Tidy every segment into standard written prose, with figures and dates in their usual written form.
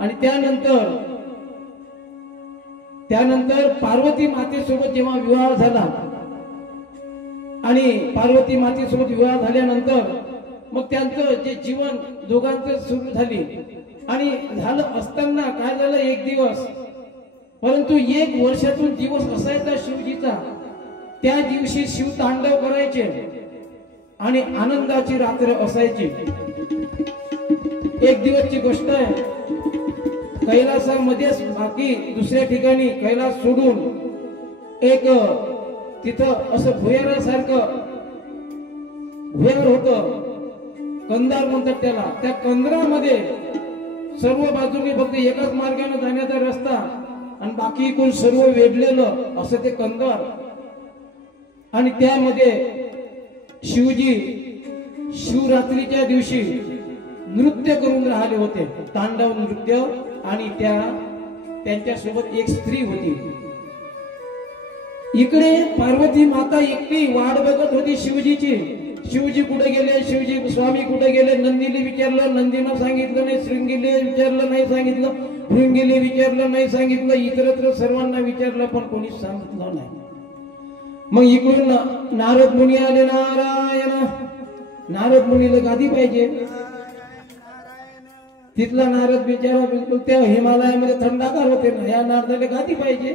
आणि त्यानंतर पार्वती मातेसोबत जेव्हा विवाह झाला आणि पार्वती मातेसोबत विवाह झाल्यानंतर मग त्यांचं जे जीवन दोघांचं सुरू झाली आणि झालं असताना काय झालं एक दिवस, परंतु एक वर्षातून दिवस असायचा शिवजीचा, त्या दिवशी शिव तांडव करायचे आणि आनंदाची रात्र असायची। एक दिवसची गोष्ट आहे, कैलासामध्येच बाकी दुसऱ्या ठिकाणी कैलास सोडून एक तिथं असं भुयारासारखं भुयार होतं, कंदार म्हणतात त्याला। त्या कंदरामध्ये सर्व बाजूने फक्त एकाच मार्गाने जाण्याचा रस्ता आणि बाकी इकडून सर्व वेढलेलं असं ते कंदार। आणि त्यामध्ये शिवजी शिवरात्रीच्या दिवशी नृत्य करून राहिले होते, तांडव नृत्य। आणि त्यांच्या सोबत एक स्त्री होती। इकडे पार्वती माता एकटी वाट बघत होती शिवजीची। शिवजी कुठे गेले, शिवजी स्वामी कुठे गेले, नंदीला विचारलं, नंदीनं सांगितलं नाही, शृंगीला विचारलं नाही सांगितलं, भृंगीला विचारलं नाही सांगितलं, इतरत्र सर्वांना विचारलं पण कोणीच सांगितलं नाही। मग इकडून नारद मुनी आले। नारायण, नारद मुनीला गादी पाहिजे। तिथला नारद बिचारा बिलकुल त्या हिमालयामध्ये थंडागार होते ना, या नारदाला गादी पाहिजे।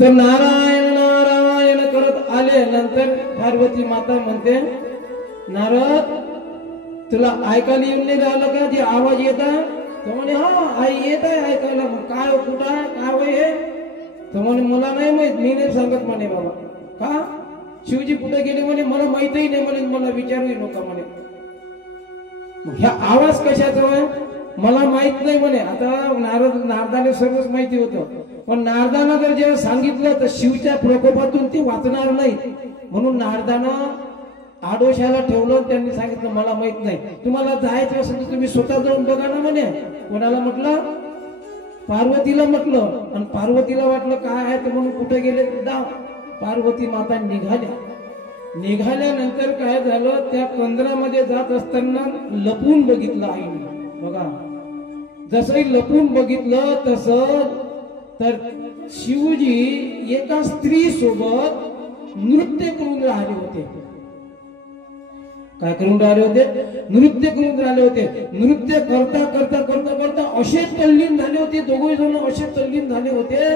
तर नारायण नारायण करत आले। नंतर पार्वती माता म्हणते, नारद तुला ऐकायला येऊन नाही राहिलं का जे आवाज येता? तो म्हणे हा आई येत आहे ऐकायला। मग काय कुठं आहे, काय वय हे? तो म्हणे मला नाही माहित, मी नाही सांगत म्हणे बाबा। का शिवजी कुठे गेले म्हणे मला माहितही नाही म्हणे, मला विचारूही नका म्हणे। ह्या आवाज कशाचा आहे मला माहित नाही म्हणे। आता नारदाने सर्वच माहिती होतं, पण नारदानं जर जेव्हा सांगितलं तर शिवच्या प्रकोपातून ते वाचणार नाही, म्हणून नारदानं आडोशाला ठेवलं। त्यांनी सांगितलं मला माहित नाही, तुम्हाला जायचं असेल तर तुम्ही स्वतः जाऊन बघा ना म्हणे। कोणाला म्हटलं? पार्वतीला म्हटलं। आणि पार्वतीला वाटलं काय आहे ते, म्हणून कुठे गेले दाव। पार्वती माता निघाल्यानंतर काय झालं, त्या कंदरामध्ये जात असताना लपून बघितलं आईने। बघा जसं लपून बघितलं तसं तर शिवजी एका स्त्री सोबत नृत्य करून राहिले होते। काय करून राहिले होते? नृत्य करून राहिले होते। नृत्य करता करता करता करता असे तल्लीन झाले होते, दोघे जण असे तल्लीन झाले होते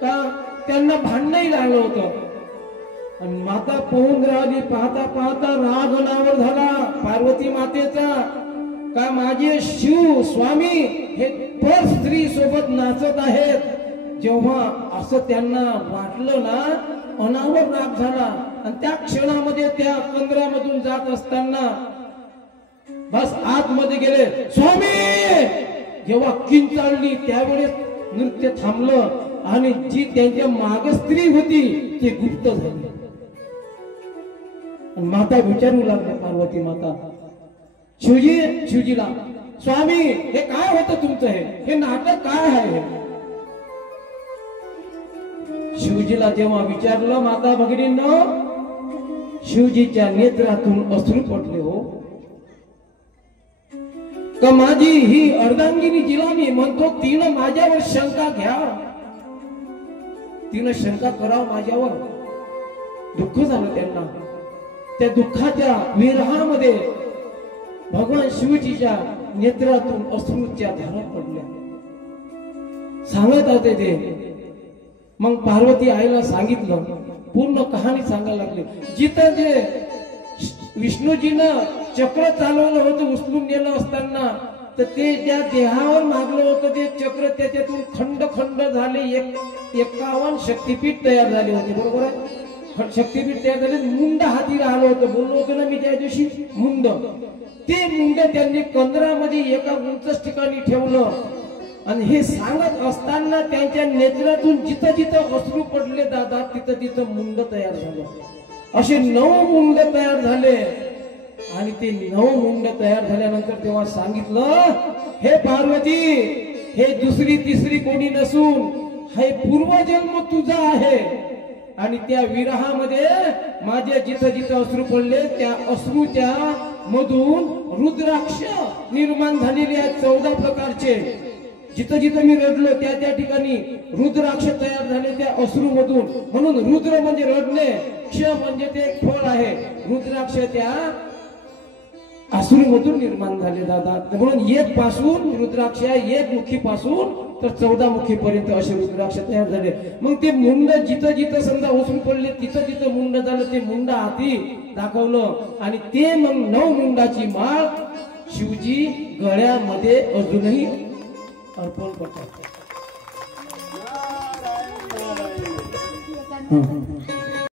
का त्यांना भांडणही लागलं होतं। आणि माता पाहून राहिली, पाहता पाहता राग अनावर झाला पार्वती मातेचा का माझे शिव स्वामी हे पर स्त्री सोबत नाचत आहेत। जेव्हा असं त्यांना वाटलं ना, अनावर राग झाला। आणि त्या क्षणामध्ये त्या कंदरामधून जात असताना बस आतमध्ये गेले स्वामी। जेव्हा किंचाळली त्यावेळेस नृत्य थांबलं आणि जी त्यांच्या मागे स्त्री होती ती गुप्त झाली। माता विचारू लागले पार्वती माता शिवजीला, स्वामी हे काय होतं तुमचं, हे नाटक काय आहे? शिवजीला जेव्हा विचारलं माता भगिनींनो, शिवजीच्या नेत्रातून अश्रू पडले हो। का माझी ही अर्धांगिनी जिला मी म्हणतो तिनं माझ्यावर शंका घ्या, तिनं शंका करावं माझ्यावर। दुःख झालं त्यांना। त्या दुःखाच्या विरहामध्ये भगवान शिवजीच्या नेत्रातून अश्रूच्या धारा पडल्या। सांगत होते ते। मग पार्वती आईला सांगितलं, पूर्ण कहाणी सांगायला लागली। जिथं जे विष्णूजीनं चक्र चालवलं होतं उचलून नेलं असताना, तर ते ज्या देहावर मागलं होतं ते चक्र त्याच्यातून खंड खंड झाले, 51 शक्तीपीठ तयार झाले होते। बरोबर आहे, शक्तीपीठ तयार झाले। मुंड हाती राहिलं होतं, बोललो होतं ना मी त्या दिवशी मुंड। ते मुंड त्यांनी कंदरामध्ये एका उंच ठिकाणी ठेवलं। आणि हे सांगत असताना त्यांच्या नेत्रातून जिथं जिथं अश्रू पडले दादा तिथं तिथं मुंड तयार झालं। असे 9 मुंड तयार झाले। आणि ते 9 मुंड तयार झाल्यानंतर तेव्हा सांगितलं, हे पार्वती हे दुसरी तिसरी कोणी नसून हे पूर्वजन्म तुझा आहे। आणि त्या विरहामध्ये माझे जिथं जिथं अश्रू पडले त्या अश्रूच्या मधून रुद्राक्ष निर्माण झालेले आहेत 14 प्रकारचे. जिथं जिथं मी रडलो त्या त्या ठिकाणी रुद्राक्ष तयार झाले त्या अश्रू मधून. म्हणून रुद्र म्हणजे रडणे, क्ष म्हणजे ते एक फळ आहे. रुद्राक्ष त्या अश्रूमधून निर्माण झाले दादा. म्हणून एक पासून रुद्राक्ष एक मुखी पासून तर 14 मुखी पर्यंत असे रुद्राक्ष तयार झाले. मग ते मुंड जिथं जिथं समजा ओसून पडले तिथं तिथं मुंड झालं. ते मुंड हाती दाखवलं आणि ते मग 9 मुंडाची माळ शिवजी गळ्यामध्ये अजूनही अर्पण करतात.